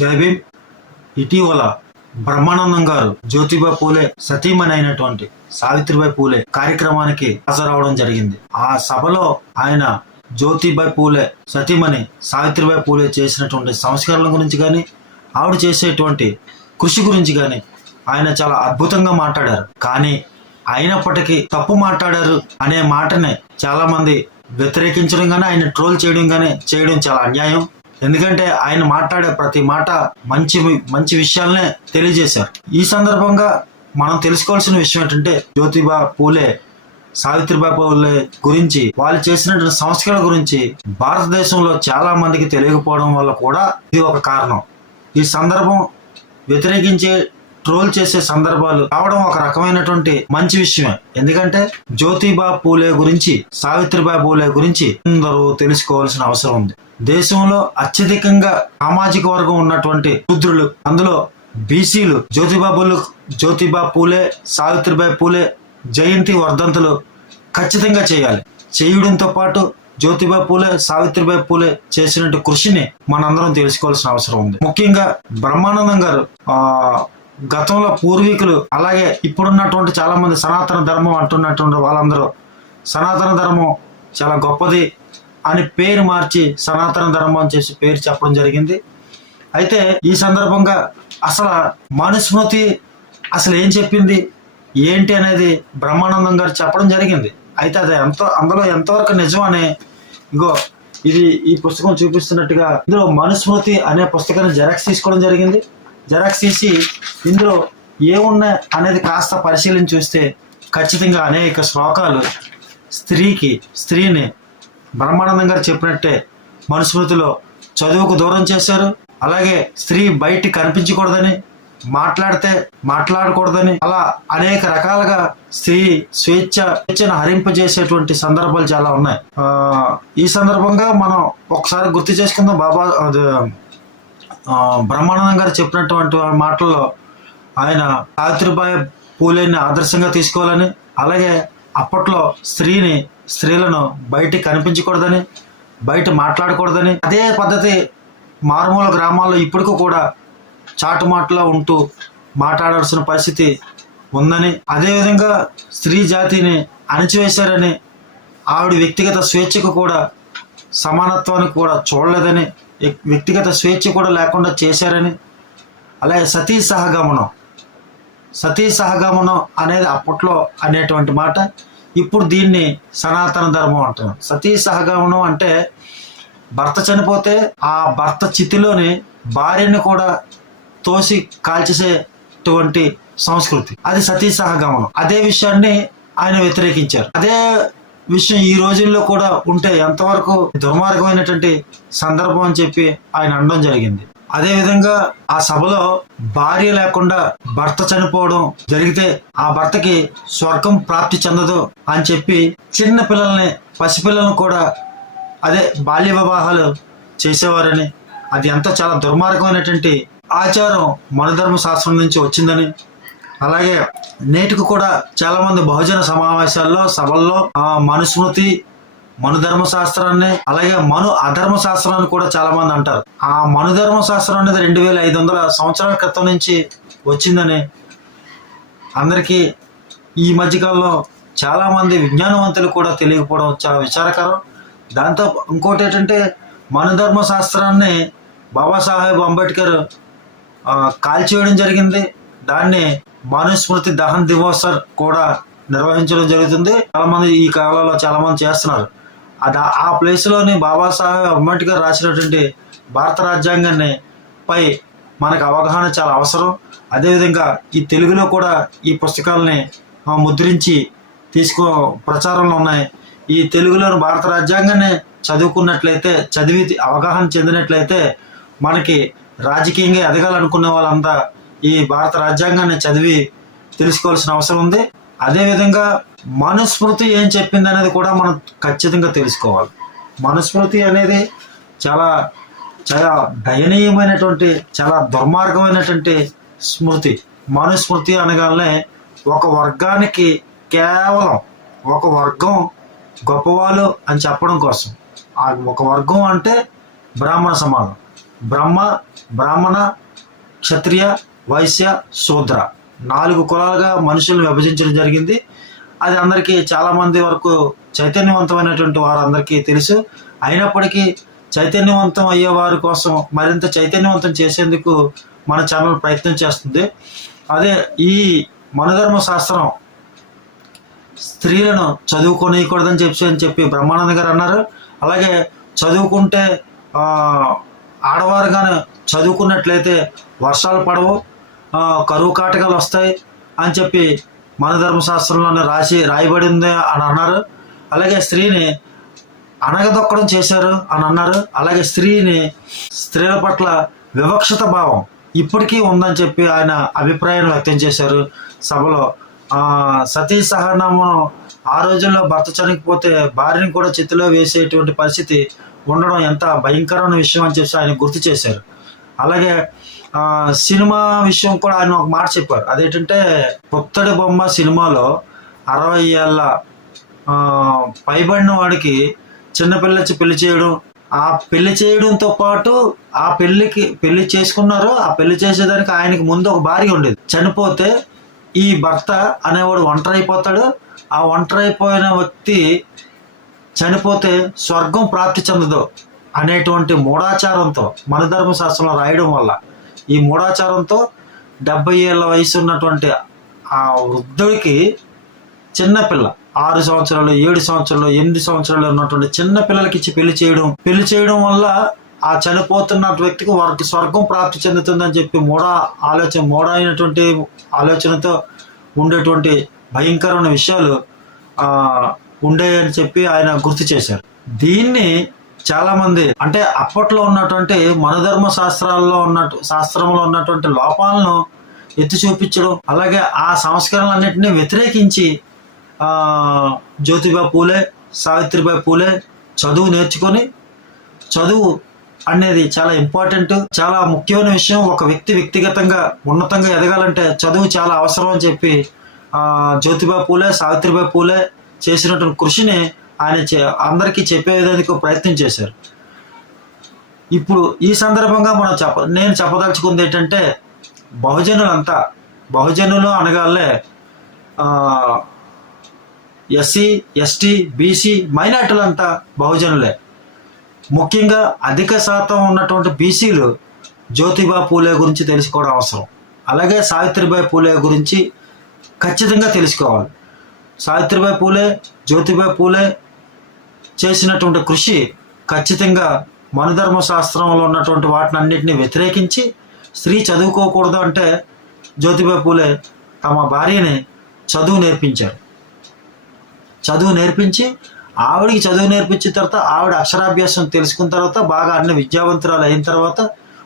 జైభీం ఇటీవల బ్రహ్మానందం గారు జ్యోతిబా పూలే సతీమణి అయినటువంటి సావిత్రిబాయి పూలే కార్యక్రమానికి హాజరవడం జరిగింది. ఆ సభలో ఆయన జ్యోతిబాయి పూలే సతీమణి సావిత్రిబాయి పూలే చేసినటువంటి సంస్కరణల గురించి కానీ ఆవిడ చేసేటువంటి కృషి గురించి కానీ ఆయన చాలా అద్భుతంగా మాట్లాడారు. కానీ అయినప్పటికీ తప్పు మాట్లాడారు అనే మాటని చాలా మంది వ్యతిరేకించడం కానీ ఆయన ట్రోల్ చేయడం కానీ చేయడం చాలా అన్యాయం. ఎందుకంటే ఆయన మాట్లాడే ప్రతి మాట మంచి మంచి విషయాలనే తెలియజేశారు. ఈ సందర్భంగా మనం తెలుసుకోవాల్సిన విషయం ఏంటంటే జ్యోతిబా పూలే సావిత్రిబాయి పూలే గురించి వాళ్ళు చేసినటువంటి సంస్కరణ గురించి భారతదేశంలో చాలా మందికి తెలియకపోవడం వల్ల కూడా ఇది ఒక కారణం. ఈ సందర్భం వ్యతిరేకించే ట్రోల్ చేసే సందర్భాలు రావడం ఒక రకమైనటువంటి మంచి విషయమే. ఎందుకంటే జ్యోతిబా పూలే గురించి సావిత్రిబాయి పూలే గురించి అందరూ తెలుసుకోవాల్సిన అవసరం ఉంది. దేశంలో అత్యధికంగా సామాజిక వర్గం ఉన్నటువంటి శూద్రులు అందులో బీసీలు జ్యోతిబాబులు జ్యోతిబా పూలే సావిత్రిబాయి పూలే జయంతి వర్ధంతులు ఖచ్చితంగా చేయాలి. చేయడంతో పాటు జ్యోతిబా పూలే సావిత్రిబాయి పూలే చేసినట్టు కృషిని మనందరం తెలుసుకోవాల్సిన అవసరం ఉంది. ముఖ్యంగా బ్రహ్మానందం గారు ఆ గతంలో పూర్వీకులు అలాగే ఇప్పుడున్నటువంటి చాలా మంది సనాతన ధర్మం అంటున్నటువంటి వాళ్ళందరూ సనాతన ధర్మం చాలా గొప్పది అని పేరు మార్చి సనాతన ధర్మం అని చేసి పేరు చెప్పడం జరిగింది. అయితే ఈ సందర్భంగా అసలు మనుస్మృతి అసలు ఏం చెప్పింది? ఏంటి అనేది బ్రహ్మానందం గారు చెప్పడం జరిగింది. అయితే అది ఎంత అందులో ఎంతవరకు నిజం ఇగో ఇది ఈ పుస్తకం చూపిస్తున్నట్టుగా ఇందులో మనుస్మృతి అనే పుస్తకాన్ని జెరాక్స్ తీసుకోవడం జరిగింది. జెరాక్స్ తీసి ఇందులో ఏమున్నాయి అనేది కాస్త పరిశీలన చూస్తే ఖచ్చితంగా అనేక శ్లోకాలు స్త్రీకి స్త్రీని బ్రహ్మానందం గారు చెప్పినట్టే మనుస్మృతిలో చదువుకు దూరం చేశారు. అలాగే స్త్రీ బయటికి కనిపించకూడదని మాట్లాడితే మాట్లాడకూడదని అలా అనేక రకాలుగా స్త్రీ స్వేచ్ఛ స్వేచ్ఛను హరింపజేసేటువంటి సందర్భాలు చాలా ఉన్నాయి. ఈ సందర్భంగా మనం ఒకసారి గుర్తు చేసుకుందాం. బాబా అది, బ్రహ్మానందం గారు చెప్పినటువంటి మాటల్లో ఆయన సావిత్రిబాయి పూలేని ఆదర్శంగా తీసుకోవాలని అలాగే అప్పట్లో స్త్రీని స్త్రీలను బయటికి కనిపించకూడదని బయట మాట్లాడకూడదని అదే పద్ధతి మారుమూల గ్రామాల్లో ఇప్పటికీ కూడా చాటుమాటలో ఉంటూ మాట్లాడాల్సిన పరిస్థితి ఉందని అదేవిధంగా స్త్రీ జాతిని అణిచివేశారని ఆవిడ వ్యక్తిగత స్వేచ్ఛకు కూడా సమానత్వానికి కూడా చూడలేదని వ్యక్తిగత స్వేచ్ఛ కూడా లేకుండా చేశారని. అలాగే సతీ సహగమనం. సతీ సహగమనం అనేది అప్పట్లో అనేటువంటి మాట. ఇప్పుడు దీన్ని సనాతన ధర్మం అంటున్నాం. సతీ సహగమనం అంటే భర్త చనిపోతే ఆ భర్త చితిలోని భార్యని కూడా తోసి కాల్చేసేటువంటి సంస్కృతి. అది సతీ సహగమనం. అదే విషయాన్ని ఆయన వ్యతిరేకించారు. అదే విషయం ఈ రోజుల్లో కూడా ఉంటే ఎంతవరకు దుర్మార్గమైనటువంటి సందర్భం అని చెప్పి ఆయన అనడం జరిగింది. అదే విధంగా ఆ సభలో భార్య లేకుండా భర్త చనిపోవడం జరిగితే ఆ భర్తకి స్వర్గం ప్రాప్తి చెందదు అని చెప్పి చిన్న పిల్లల్ని పసిపిల్లలను కూడా అదే బాల్య వివాహాలు చేసేవారని అది ఎంతో చాలా దుర్మార్గమైనటువంటి ఆచారం మనధర్మ శాస్త్రం నుంచి వచ్చిందని అలాగే నేటికి కూడా చాలా మంది బహుజన సమావేశాల్లో సభల్లో మనుస్మృతి మనుధర్మ శాస్త్రాన్ని అలాగే మను అధర్మ శాస్త్రాన్ని కూడా చాలా మంది అంటారు. ఆ మనుధర్మ శాస్త్రం అనేది రెండు వేల ఐదు వందల సంవత్సరాల క్రితం నుంచి వచ్చిందని అందరికీ ఈ మధ్యకాలంలో చాలా మంది విజ్ఞానవంతులు కూడా తెలియకపోవడం చాలా విచారకరం. దాంతో ఇంకోటి ఏంటంటే మనుధర్మ శాస్త్రాన్ని బాబాసాహెబ్ అంబేద్కర్ కాల్చివేయడం జరిగింది. దాన్ని మానుస్మృతి దహన్ దివోస్ కూడా నిర్వహించడం జరుగుతుంది. చాలా మంది ఈ కాలంలో చాలా మంది చేస్తున్నారు. అది ఆ- ప్లేస్లోని ప్లేస్లోని బాబాసాహెబ్ అంబేద్కర్ రాసినటువంటి భారత రాజ్యాంగాన్ని పై మనకు అవగాహన చాలా అవసరం. అదేవిధంగా ఈ తెలుగులో కూడా ఈ పుస్తకాలని ముద్రించి తీసుకో ప్రచారంలో ఉన్నాయి. ఈ తెలుగులోని భారత రాజ్యాంగాన్ని చదువుకున్నట్లయితే చదివి అవగాహన చెందినట్లయితే మనకి రాజకీయంగా ఎదగాలనుకునే వాళ్ళంతా ఈ భారత రాజ్యాంగాన్ని చదివి తెలుసుకోవాల్సిన అవసరం ఉంది. అదేవిధంగా మనుస్మృతి ఏం చెప్పింది అనేది కూడా మనం ఖచ్చితంగా తెలుసుకోవాలి. మనుస్మృతి అనేది చాలా చాలా దయనీయమైనటువంటి చాలా దుర్మార్గమైనటువంటి స్మృతి. మనుస్మృతి అనగానే ఒక వర్గానికి కేవలం ఒక వర్గం గొప్పవాళ్ళు అని చెప్పడం కోసం. ఒక వర్గం అంటే బ్రాహ్మణ సమాజం. బ్రహ్మ బ్రాహ్మణ క్షత్రియ వైశ్య శూద్ర. నాలుగు కులాలుగా మనుషులను విభజించడం జరిగింది. అది అందరికీ చాలామంది వరకు చైతన్యవంతమైనటువంటి వారందరికీ తెలుసు. అయినప్పటికీ చైతన్యవంతం అయ్యే వారి కోసం మరింత చైతన్యవంతం చేసేందుకు మన ఛానల్ ప్రయత్నం చేస్తుంది. అదే ఈ మనధర్మ శాస్త్రం స్త్రీలను చదువుకోనియకూడదని చెప్పి అని చెప్పి బ్రహ్మానంద గారు అన్నారు. అలాగే చదువుకుంటే ఆడవారు కానీ చదువుకున్నట్లయితే వర్షాలు పడవు. కరువు కాటకాలు వస్తాయి అని చెప్పి మన ధర్మశాస్త్రంలోనే రాసి రాయబడి ఉంది అని అన్నారు. అలాగే స్త్రీని అనగదొక్కడం చేశారు అని అన్నారు. అలాగే స్త్రీని స్త్రీల పట్ల వివక్షత భావం ఇప్పటికీ ఉందని చెప్పి ఆయన అభిప్రాయం వ్యక్తం చేశారు సభలో. సతీ సహనామం ఆ రోజుల్లో భర్త చనిపోతే భార్యని కూడా చేతిలో వేసేటువంటి పరిస్థితి ఉండడం ఎంత భయంకరమైన విషయం అని చెప్పి ఆయన గుర్తు చేశారు. అలాగే సినిమా విషయం కూడా ఆయన ఒక మాట చెప్పారు. అదేంటంటే పుత్తడి బొమ్మ సినిమాలో అరవై ఏళ్ళ పైబడిన వాడికి చిన్నపిల్లచ్చి పెళ్ళి చేయడం ఆ పెళ్ళి చేయడంతో పాటు ఆ పెళ్ళికి పెళ్ళి చేసుకున్నారు ఆ పెళ్ళి చేసేదానికి ఆయనకి ముందు ఒక భార్య ఉండేది. చనిపోతే ఈ భర్త అనేవాడు ఒంటరి అయిపోతాడు ఆ ఒంటరి అయిపోయిన వ్యక్తి చనిపోతే స్వర్గం ప్రాప్తి చెందదు అనేటువంటి మూఢాచారంతో మన ధర్మశాస్త్రంలో రాయడం వల్ల ఈ మూఢాచారంతో డెబ్బై ఏళ్ళ వయసు ఉన్నటువంటి ఆ వృద్ధుడికి చిన్నపిల్ల ఆరు సంవత్సరాలు ఏడు సంవత్సరాలు ఎనిమిది సంవత్సరాలు ఉన్నటువంటి చిన్న పిల్లలకి ఇచ్చి పెళ్ళి చేయడం. పెళ్ళి చేయడం వల్ల ఆ చనిపోతున్న వ్యక్తికి వారికి స్వర్గం ప్రాప్తి చెందుతుందని చెప్పి మూఢ ఆలోచన మూఢ అయినటువంటి ఆలోచనతో ఉండేటువంటి భయంకరమైన విషయాలు ఆ ఉండేయని చెప్పి ఆయన గుర్తు చేశారు. దీన్ని చాలా మంది అంటే అప్పట్లో ఉన్నటువంటి మనధర్మ శాస్త్రాల్లో ఉన్నట్టు శాస్త్రంలో ఉన్నటువంటి లోపాలను ఎత్తి చూపించడం అలాగే ఆ సంస్కరణలన్నింటినీ వ్యతిరేకించి జ్యోతిబా పూలే సావిత్రిబాయి పూలే చదువు నేర్చుకొని చదువు అనేది చాలా ఇంపార్టెంట్ చాలా ముఖ్యమైన విషయం. ఒక వ్యక్తి వ్యక్తిగతంగా ఉన్నతంగా ఎదగాలంటే చదువు చాలా అవసరం అని చెప్పి జ్యోతిబా పూలే సావిత్రిబాయి పూలే చేసినటువంటి కృషిని ఆయన చే- అందరికీ చెప్పే విధానికి ప్రయత్నం చేశారు. ఇప్పుడు ఈ సందర్భంగా మనం చెప్ప నేను చెప్పదలుచుకుంది ఏంటంటే బహుజనులంతా బహుజనులు అనగానే ఎస్సీ ఎస్టీ బీసీ మైనార్టీలంతా బహుజనులే. ముఖ్యంగా అధిక శాతం ఉన్నటువంటి బీసీలు జ్యోతిబా పూలే గురించి తెలుసుకోవడం అవసరం. అలాగే సావిత్రిబాయి పూలే గురించి ఖచ్చితంగా తెలుసుకోవాలి. సావిత్రిబాయి పూలే జ్యోతిబాయి పూలే చేసినటువంటి కృషి ఖచ్చితంగా మనుధర్మ శాస్త్రంలో ఉన్నటువంటి వాటిని అన్నింటినీ వ్యతిరేకించి స్త్రీ చదువుకోకూడదు అంటే జ్యోతిబా పూలే తమ భార్యని చదువు నేర్పించారు. చదువు నేర్పించి ఆవిడికి చదువు నేర్పించిన తర్వాత ఆవిడ అక్షరాభ్యాసం తెలుసుకున్న తర్వాత బాగా అన్ని విద్యావంతురాలు అయిన తర్వాత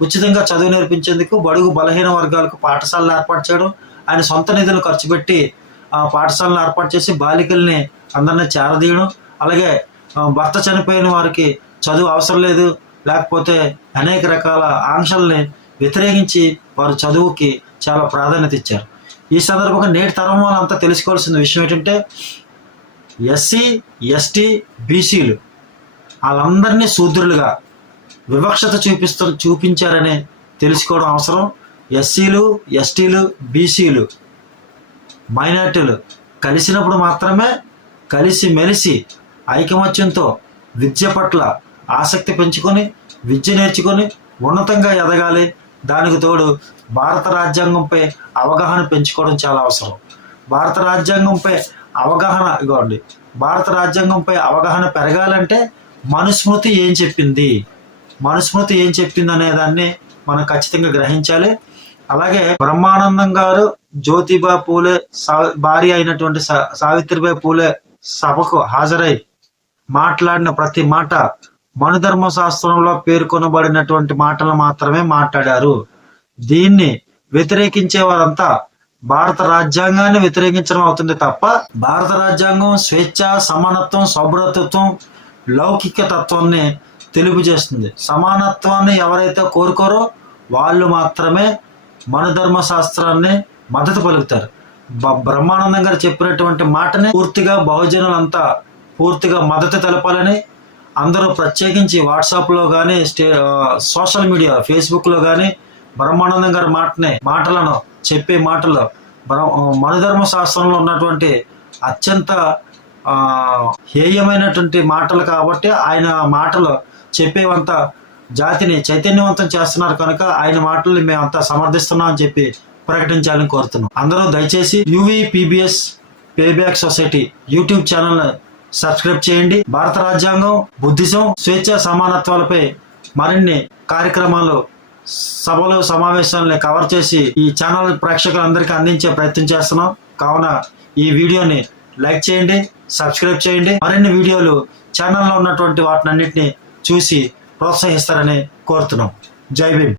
ఉచితంగా చదువు నేర్పించేందుకు బడుగు బలహీన వర్గాలకు పాఠశాలలు ఏర్పాటు చేయడం ఆయన సొంత నిధులు ఖర్చు పెట్టి ఆ పాఠశాలను ఏర్పాటు చేసి బాలికల్ని అందరినీ చేరదీయడం అలాగే భర్త చనిపోయిన వారికి చదువు అవసరం లేదు. లేకపోతే అనేక రకాల ఆంక్షల్ని వ్యతిరేకించి వారు చదువుకి చాలా ప్రాధాన్యత ఇచ్చారు. ఈ సందర్భంగా నేటి తరం వాళ్ళంతా తెలుసుకోవాల్సిన విషయం ఏంటంటే ఎస్సీ ఎస్టీ బీసీలు వాళ్ళందరినీ శూద్రులుగా వివక్షత చూపిస్తూ చూపించారని తెలుసుకోవడం అవసరం. ఎస్సీలు ఎస్టీలు బీసీలు మైనార్టీలు కలిసినప్పుడు మాత్రమే కలిసి మెలిసి ఐకమత్యంతో విద్య పట్ల ఆసక్తి పెంచుకొని విద్య నేర్చుకొని ఉన్నతంగా ఎదగాలి. దానికి తోడు భారత రాజ్యాంగంపై అవగాహన పెంచుకోవడం చాలా అవసరం. భారత రాజ్యాంగంపై అవగాహన ఇవ్వండి భారత రాజ్యాంగంపై అవగాహన పెరగాలంటే మనుస్మృతి ఏం చెప్పింది? మనుస్మృతి ఏం చెప్పింది అనే దాన్ని మనం ఖచ్చితంగా గ్రహించాలి. అలాగే బ్రహ్మానందం గారు జ్యోతిబా పూలే సా- భార్య అయినటువంటి సా- సావిత్రిబాయి పూలే సభకు హాజరై మాట్లాడిన ప్రతి మాట మనుధర్మ శాస్త్రంలో పేర్కొనబడినటువంటి మాటలు మాత్రమే మాట్లాడారు. దీన్ని వ్యతిరేకించే వారంతా భారత రాజ్యాంగాన్ని వ్యతిరేకించడం అవుతుంది తప్ప భారత రాజ్యాంగం స్వేచ్ఛ సమానత్వం సౌభ్రతత్వం లౌకిక తత్వాన్ని తెలుపు చేస్తుంది సమానత్వాన్ని ఎవరైతే కోరుకోరో వాళ్ళు మాత్రమే మనధర్మ శాస్త్రాన్ని మద్దతు పలుకుతారు. బ- బ్రహ్మానందం గారు చెప్పినటువంటి మాటని పూర్తిగా బహుజనులంతా పూర్తిగా మద్దతు తెలపాలని అందరూ ప్రత్యేకించి వాట్సాప్లో కానీ స్టే సోషల్ మీడియా ఫేస్బుక్లో కానీ బ్రహ్మానందం గారి మాటనే మాటలను చెప్పే మాటలు మనుధర్మ శాస్త్రంలో ఉన్నటువంటి అత్యంత హేయమైనటువంటి మాటలు కాబట్టి ఆయన మాటలు చెప్పేవంత జాతిని చైతన్యవంతం చేస్తున్నారు కనుక ఆయన మాటల్ని మేము అంతా సమర్థిస్తున్నాం అని చెప్పి ప్రకటించాలని కోరుతున్నాం. అందరూ దయచేసి UV PBS payback society YouTube channel subscribe చేయండి. భారత రాజ్యాంగం బుద్ధిజం స్వేచ్ఛ సమానత్వాలపై మరిన్ని కార్యక్రమాలు సభలు సమావేశాలని కవర్ చేసి ఈ ఛానల్ ప్రేక్షకులందరికీ అందించే ప్రయత్నం చేస్తున్నాం. కావున ఈ వీడియోని లైక్ చేయండి సబ్స్క్రైబ్ చేయండి. మరిన్ని వీడియోలు ఛానల్లో ఉన్నటువంటి వాటినన్నింటినీ చూసి ప్రోత్సహిస్తారని కోరుతున్నాం. జై భీమ్.